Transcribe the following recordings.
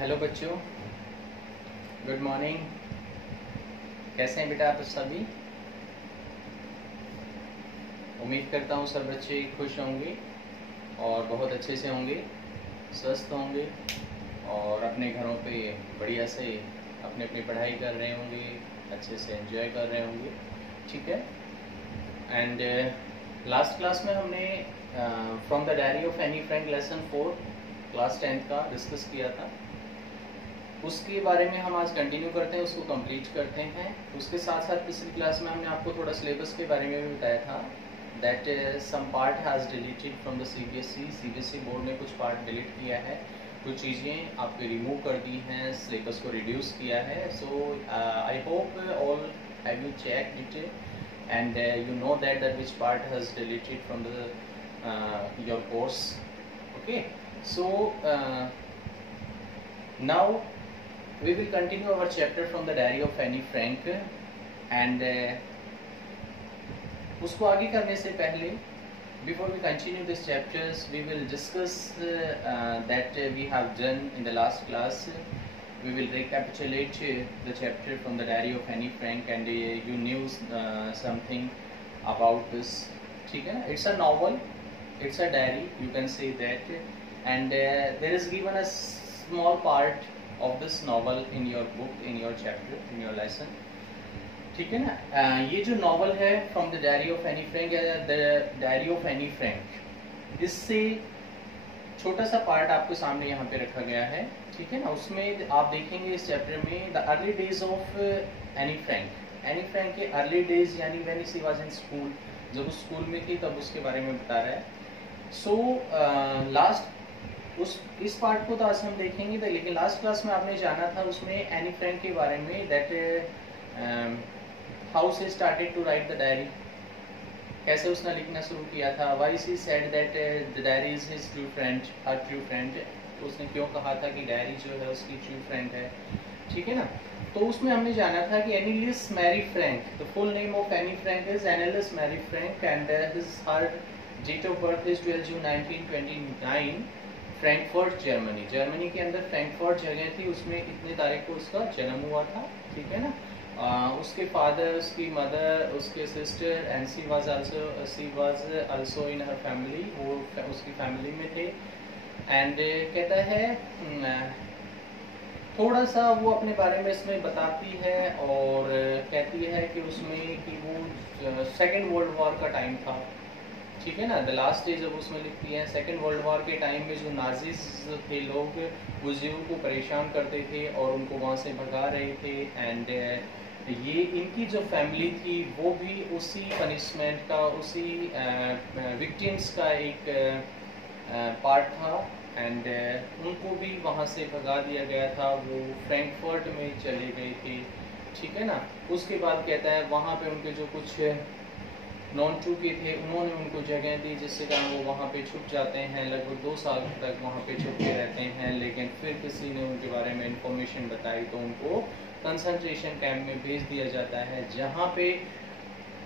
Hello बच्चों, good morning. कैसे हैं बेटा आप सभी? उम्मीद करता हूँ सब बच्चे खुश होंगे और बहुत अच्छे से होंगे, स्वस्थ होंगे और अपने घरों पे बढ़िया से अपनी अपनी पढ़ाई कर रहे होंगे, अच्छे से एंजॉय कर रहे होंगे। ठीक है। एंड लास्ट क्लास में हमने from the diary of Anne Frank lesson 4 class 10th का डिस्कस किया था। उसके बारे में हम आज कंटिन्यू करते हैं, उसको कंप्लीट करते हैं। उसके साथ साथ पिछली क्लास में हमने आपको थोड़ा सिलेबस के बारे में भी बताया था that some part has deleted from the CBSE board ने कुछ पार्ट डिलीट किया है, कुछ चीज़ें आपके रिमूव कर दी हैं, सिलेबस को रिड्यूस किया है। So I hope all have you check it and you know that which part has deleted from the your course. Okay, so now we will continue our chapter from the diary of Anne Frank and उसको आगे करने से पहले before we continue these chapters we will discuss that we have done in the last class. We will recapitulate the chapter from the diary of Anne Frank and you knew something about this. ठीक है ना? It's a novel, it's a diary, you can say that, and there is given a small part of this novel in your book, in your chapter, in your lesson. ठीक है ना? ये जो novel है from the diary of Anne Frank, the diary of Anne Frank, इससे छोटा सा part आपके सामने यहाँ पे रखा गया है। ठीक है ना? उसमें आप देखेंगे इस चैप्टर में the early days of Anne Frank. Anne Frank के अर्ली डेज यानी when she was in school, जब वो स्कूल में थी तब उसके बारे में बता रहा है। सो इस पार्ट को तो आज हम देखेंगे, लेकिन लास्ट क्लास में आपने जाना था उसमें एनी फ्रैंक के बारे में that how she started to write the diary, कैसे उसने लिखना शुरू किया था। Why she said that the diary is his true friend, her true friend. उसने क्यों कहा था कि डायरी जो है उसकी ट्रू फ्रेंड है। ठीक है ना? तो उसमें हमने जाना था कि Annelies Marie Frank, the full name of Anne Frank is Annelies Marie Frank and his her date of birth is 12 June 1929, Frankfurt Germany. Germany के अंदर फ्रैंकफर्ट जगह थी, उसमें इतने तारीख को उसका जन्म हुआ था। ठीक है ना? उसके फादर, उसकी मदर, उसके sister and she was also in her family, वो उसकी फैमिली में थे। एंड कहता है थोड़ा सा वो अपने बारे में इसमें बताती है और कहती है कि उसमें कि वो सेकेंड वर्ल्ड वॉर का टाइम था। ठीक है ना? द लास्ट डे जब उसमें लिखती है सेकेंड वर्ल्ड वॉर के टाइम में जो नाजीज थे लोग, वो जीवों को परेशान करते थे और उनको वहाँ से भगा रहे थे। एंड ये इनकी जो फैमिली थी वो भी उसी पनिशमेंट का, उसी विक्टिम्स का एक पार्ट था। एंड उनको भी वहाँ से भगा दिया गया था, वो फ्रैंकफर्ट में चले गए थे। ठीक है ना? उसके बाद कहता है वहाँ पे उनके जो कुछ नॉन ट्रू के थे उन्होंने उनको जगह दी, जिससे कारण वो वहाँ पे छुप जाते हैं, लगभग 2 साल तक वहाँ पे छुप के रहते हैं। लेकिन फिर किसी ने उनके बारे में इंफॉर्मेशन बताई तो उनको कंसंट्रेशन कैंप में भेज दिया जाता है, जहाँ पे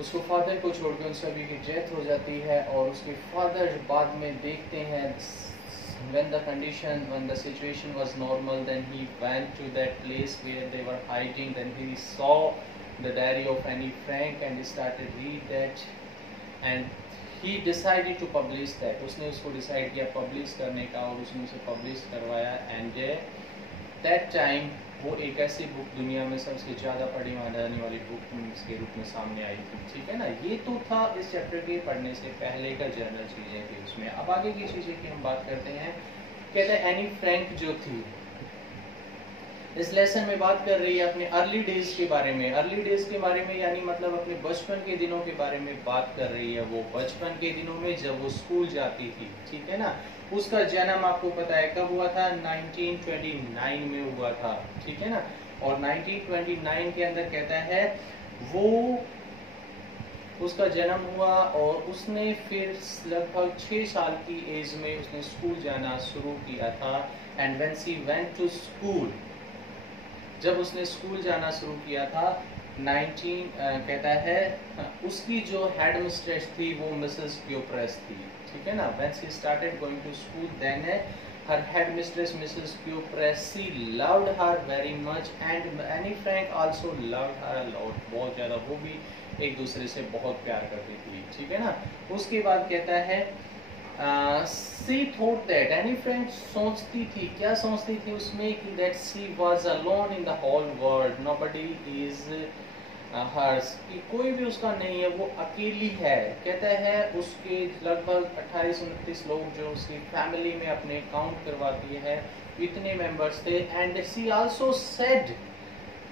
उसको फादर को छोड़ के उन सभी की डेथ हो जाती है। और उसके फादर बाद में देखते हैं when the situation was normal, then he went to that place where they were hiding, then he saw the diary of Anne Frank and he started read that and he decided to publish that. उसने उसको decide किया publish करने का और उसने उसे publish करवाया। And that time वो एक ऐसी बुक दुनिया में सबसे ज़्यादा पढ़ी जाने वाली बुक के रूप में सामने आई थी। ठीक है ना? ये तो था इस चैप्टर के पढ़ने से पहले का जनरल चीज़ें थी उसमें। अब आगे की चीज़ें की हम बात करते हैं। कहते हैं एनी फ्रैंक जो थी इस लेसन में बात कर रही है अपने अर्ली डेज के बारे में। अर्ली डेज के बारे में यानी मतलब अपने बचपन के दिनों के बारे में बात कर रही है। वो बचपन के दिनों में जब वो स्कूल जाती थी। ठीक है ना? उसका जन्म आपको पता है कब हुआ था? 1929 में हुआ था। ठीक है ना? और 1929 के अंदर कहता है वो उसका जन्म हुआ और उसने फिर लगभग 6 साल की एज में उसने स्कूल जाना शुरू किया था। And when she went to school, जब उसने स्कूल जाना शुरू किया था कहता है उसकी जो हेड मिस्ट्रेस थी वो मिसेस प्योप्रेस थी। ठीक है ना? When she started going to school then her headmistress Mrs. Cupress, she loved her very much and Annie Frank also loved her a lot, बहुत ज़्यादा, वो भी एक दूसरे से बहुत प्यार करती थी, ठीक है ना। उसके बाद कहता है she thought that, Annie Frank सोचती थी, क्या सोचती थी उसमें कि that she was alone in the whole world, nobody is हर्ष, कि कोई भी उसका नहीं है, वो अकेली है। कहता है उसके लगभग 28-29 लोग जो उसकी फैमिली में अपने काउंट करवाती है, इतने मेंबर्स थे। And she also said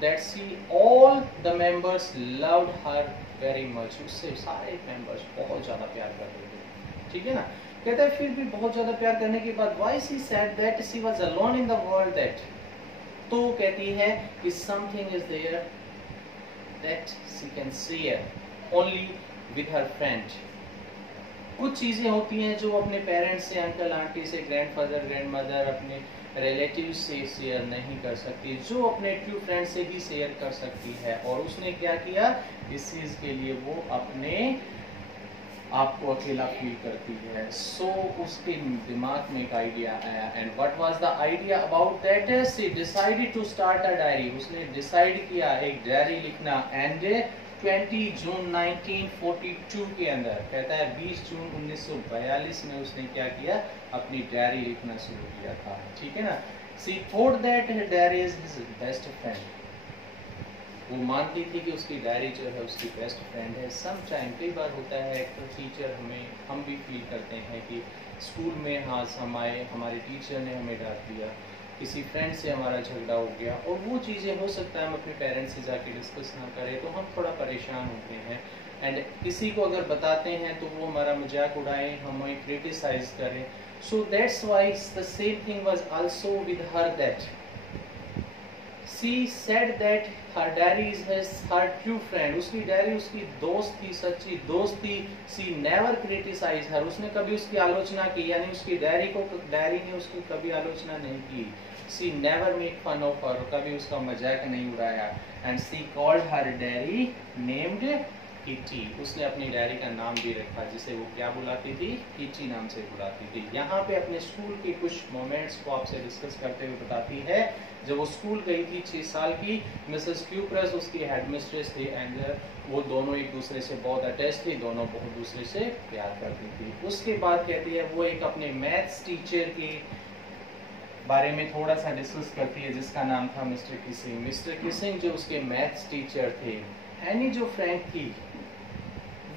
that she all the members loved her very much, उससे सारे मेंबर्स बहुत ज़्यादा प्यार करते थे, ठीक है ना। कहता है फिर भी बहुत ज़्यादा प्यार करने के बाद why she said that she was alone in the world that, तो कहती है कि something is there that she can share only with her friend। कुछ चीजें होती हैं जो अपने पेरेंट्स से, अंकल आंटी से, ग्रैंडफादर ग्रैंडमदर, अपने रिलेटिव से शेयर नहीं कर सकती, जो अपने ट्रू फ्रेंड से ही शेयर कर सकती है। और उसने क्या किया, इस चीज के लिए वो अपने आपको अकेला फील करती है। सो उसके दिमाग में एक आइडिया आया। And what was the idea about that, she decided to start a diary, उसने डिसाइड किया एक डायरी लिखना। एंड 20 जून 1942 के अंदर, कहता है 20 जून 1942 में उसने क्या किया, अपनी डायरी लिखना शुरू किया था, ठीक है ना। She thought that diary is his best friend, वो मानती थी कि उसकी डायरी जो है उसकी बेस्ट फ्रेंड है। सम टाइम कई बार होता है तो टीचर हम भी फील करते हैं कि स्कूल में हाँ हमारे टीचर ने हमें डांट दिया, किसी फ्रेंड से हमारा झगड़ा हो गया, और वो चीज़ें हो सकता है हम अपने पेरेंट्स से जाके डिस्कस ना करें तो हम थोड़ा परेशान होते हैं। एंड किसी को अगर बताते हैं तो वो हमारा मजाक उड़ाएं, हमें क्रिटिसाइज करें। So that's why the same thing was also with her that she said that her diary is her true friend, उसकी डायरी उसकी दोस्त थी, सच्ची दोस्त थी। she never criticized her, उसने कभी उसकी आलोचना की, यानी उसकी डायरी ने उसकी कभी आलोचना नहीं की। she never make fun of her, कभी उसका मजाक नहीं उड़ाया। and she called her diary named kitty, उसने अपनी डायरी का नाम भी रखा जिसे वो क्या बुलाती थी, किटी नाम से बुलाती थी। यहाँ पे अपने स्कूल के कुछ मोमेंट्स को आपसे डिस्कस करते हुए बताती है। जब वो स्कूल गई थी 6 साल की, मिसेस क्यूप्रस उसकी हेडमिस्ट्रेस थी। एंड वो दोनों एक दूसरे से बहुत अटैच थी, दोनों बहुत दूसरे से प्यार करती थी। उसके बाद कहती है वो एक अपने मैथ्स टीचर के बारे में थोड़ा सा डिस्कस करती है जिसका नाम था मिस्टर किसिंग। मिस्टर किसिंग जो उसके मैथ्स टीचर थे। एनी जो फ्रैंक थी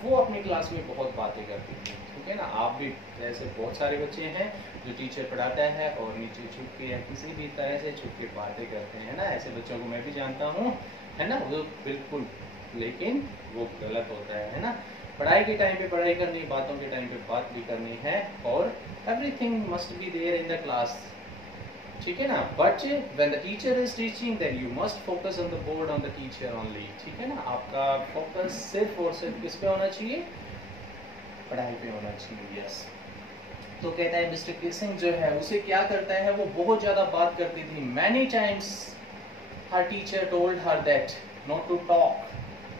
वो अपनी क्लास में बहुत बातें करती थी, ठीक है ना। आप भी ऐसे बहुत सारे बच्चे हैं जो टीचर पढ़ाता है और नीचे छुप के या किसी भी तरह से छुप के बातें करते हैं ना, ऐसे बच्चों को मैं भी जानता हूँ, है ना। वो बिल्कुल, लेकिन वो गलत होता है ना। पढ़ाई के टाइम पे पढ़ाई करनी, बातों के टाइम पे बात भी करनी है, और everything must be there in the class, ठीक है ना। But when the teacher is teaching then you must focus on the board, on the teacher only, ठीक है ना। आपका फोकस सिर्फ और सिर्फ किस पे होना चाहिए, पढ़ाई पे होना चाहिए। यस। तो कहता है मिस्टर किसिंग जो है उसे क्या करता है, वो बहुत ज्यादा बात करती थी। Many times her teacher told her that not to talk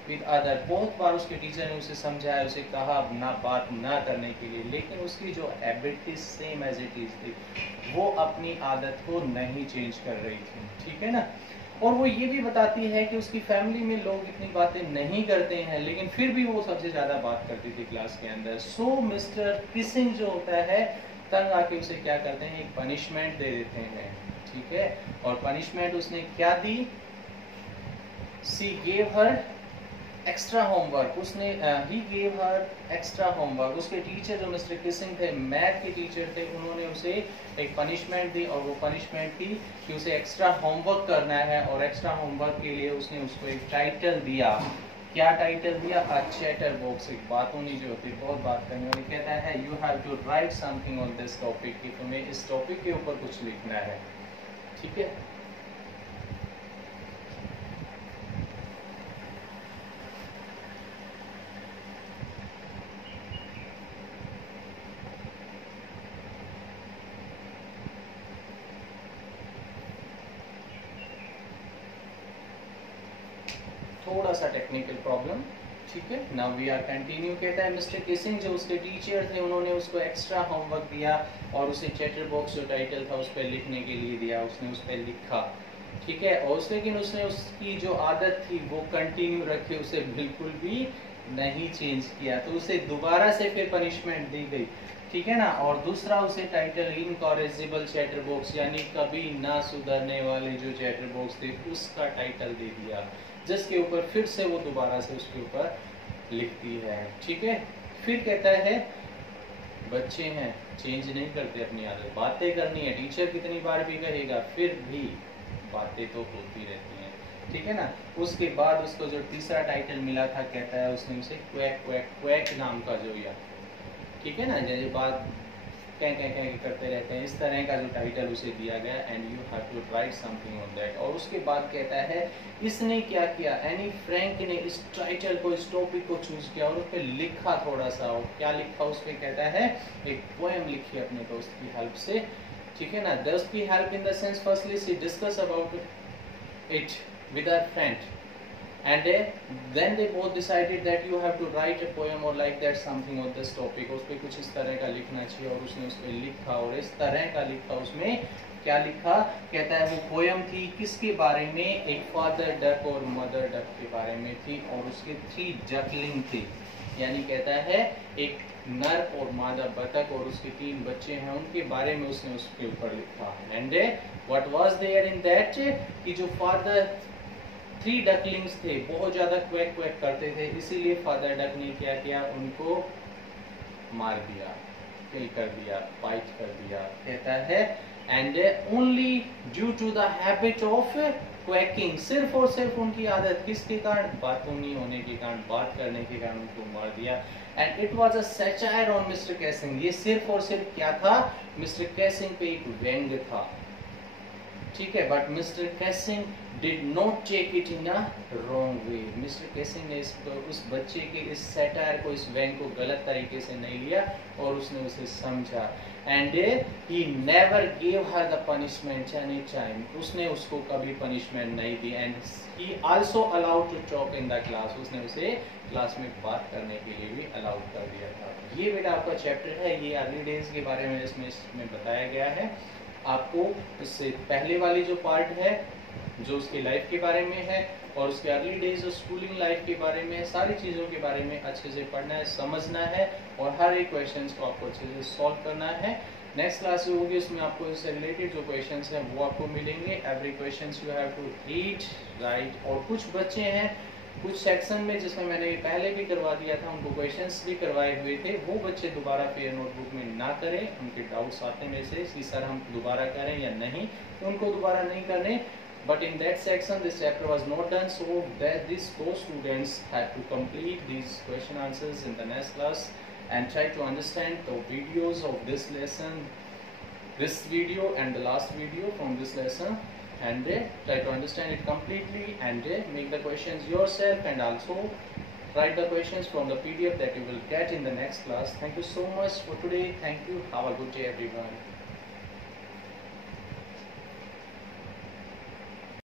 with other, बहुत बार उसके टीचर ने उसे समझाया, उसे कहा ना बात ना करने के लिए, लेकिन उसकी जो हैबिट थी सेम एज इट इज थी, वो अपनी आदत को नहीं चेंज कर रही थी, ठीक है ना। और वो ये भी बताती है कि उसकी फैमिली में लोग इतनी बातें नहीं करते हैं, लेकिन फिर भी वो सबसे ज्यादा बात करती थी क्लास के अंदर। सो मिस्टर किसिंग जो होता है तंग आके उसे क्या करते हैं, एक पनिशमेंट दे देते हैं, ठीक है। और पनिशमेंट उसने क्या दी, she gave her extra homework, उसने ही गेव हर एक्स्ट्रा होमवर्क। उसके टीचर जो मिस्टर किसिंग थे, मैथ के टीचर थे, उन्होंने उसे एक पनिशमेंट दी, और वो पनिशमेंट थी कि उसे एक्स्ट्रा होमवर्क करना है। और एक्स्ट्रा होमवर्क के लिए उसने उसको एक टाइटल दिया। क्या टाइटल दिया, अ चैटर बॉक्स, एक बातूनी जो होती है, बहुत बात करने वाली। कहता है you have to write something on this topic, कि तुम्हें इस टॉपिक के ऊपर कुछ लिखना है, ठीक है। थोड़ा सा टेक्निकल प्रॉब्लम, ठीक है। Now we are continue. कहता है मिस्टर किसिंग जो उसके टीचर थे उन्होंने उसको एक्स्ट्रा होमवर्क दिया और उसे चैटर बॉक्स जो टाइटल था उस पर लिखने के लिए दिया, उसने उस पर लिखा, ठीक है। और लेकिन उसने उसकी जो आदत थी वो कंटिन्यू रखी, उसे बिल्कुल भी नहीं चेंज किया, तो उसे दोबारा से फिर पनिशमेंट दी गई, ठीक है ना। और दूसरा उसे टाइटल इनकॉरेजिबल चैटर बॉक्स यानी कभी ना सुधरने वाले जो चैटर बॉक्स थे उसका टाइटल दे दिया, जिसके ऊपर फिर से वो दोबारा से उसके ऊपर लिखती है, ठीक है। फिर कहता है बच्चे हैं चेंज नहीं करते अपनी आदत, बातें करनी है, टीचर कितनी बार भी कहेगा फिर भी बातें तो होती रहती हैं, ठीक है ना। उसके बाद उसको जो तीसरा टाइटल मिला था, कहता है उसने उसे क्वैक क्वैक क्वैक नाम का जो या, ठीक है ना, जैसे बात कह करते रहते हैं, इस तरह का जो टाइटल उसे दिया गया and you have to write something on that. और उसके बाद कहता है इसने क्या किया, एनी फ्रैंक ने इस टाइटल को, इस टॉपिक को चूज किया और उस पर लिखा थोड़ा सा, और क्या लिखा उस पर, कहता है एक पोएम लिखी अपने दोस्त की हेल्प से, ठीक है ना। दोस्त की help in the sense firstly she discuss about it with her friend and then they both decided that you have to write a poem or like that something on this topic, उस पे कुछ इस तरह का लिखना चाहिए, और उसने उस पे लिखा और इस तरह का लिखा। उसमें क्या लिखा, कहता है वो पोएम थी किसके बारे में, एक फादर डक और मदर डक के बारे में थी, और उसके 3 डकलिंग थे, यानी कहता है एक नर और मादा बतख और उसके 3 बच्चे हैं, उनके बारे में उसने उसके ऊपर लिखा। And what was there in that, कि जो फादर 3 डकलिंग्स थे बहुत ज्यादा क्वैक क्वैक करते थे, इसीलिए फादर डक ने क्या किया, उनको मार दिया, किल कर दिया, फाइट कर दिया, कहता है। And only due to the habit of quacking, सिर्फ और सिर्फ उनकी आदत किसके कारण, बातूनी होने के कारण, बात करने के कारण उनको मार दिया। And it was a satire on mister Keesing, ये सिर्फ और सिर्फ क्या था, मिस्टर कैसिंग पे एक व्यंग्य था, ठीक है। But mister Keesing did not take it in a wrong way, mister Keesing ने उस बच्चे के इस सैटायर को, इस व्यंग को गलत तरीके से नहीं लिया और उसने उसे समझा। And he never give her the punishment any time, उसने उसको कभी पनिशमेंट नहीं दी। And he also allowed to talk in the class, उसने उसे क्लास में बात करने के लिए भी अलाउड कर दिया था। ये बेटा आपका चैप्टर है, ये अर्ली डेज के बारे में इसमें बताया गया है। आपको इससे पहले वाली जो पार्ट है जो उसकी लाइफ के बारे में है और उसके अर्ली डेज और स्कूलिंग लाइफ के बारे में, सारी चीज़ों के बारे में अच्छे से पढ़ना है, समझना है और हर एक क्वेश्चंस को आपको अच्छे से सॉल्व करना है। नेक्स्ट क्लास जो होगी उसमें आपको इससे रिलेटेड जो क्वेश्चंस हैं वो आपको मिलेंगे। Every questions you have to read, right. और कुछ बच्चे हैं कुछ सेक्शन में जिसमें मैंने पहले भी करवा दिया था, उनको क्वेश्चंस भी करवाए हुए थे, वो बच्चे दोबारा फिर नोटबुक में ना करें। उनके डाउट्स आते हैं मेरे से कि सर हम दोबारा करें या नहीं, उनको दोबारा नहीं करने। But in that section, this chapter was not done, so that those students had to complete these question answers in the next class and try to understand the videos of this lesson, this video and the last video from this lesson, and try to understand it completely and make the questions yourself and also write the questions from the PDF that you will get in the next class. Thank you so much for today. Thank you. Have a good day, everyone.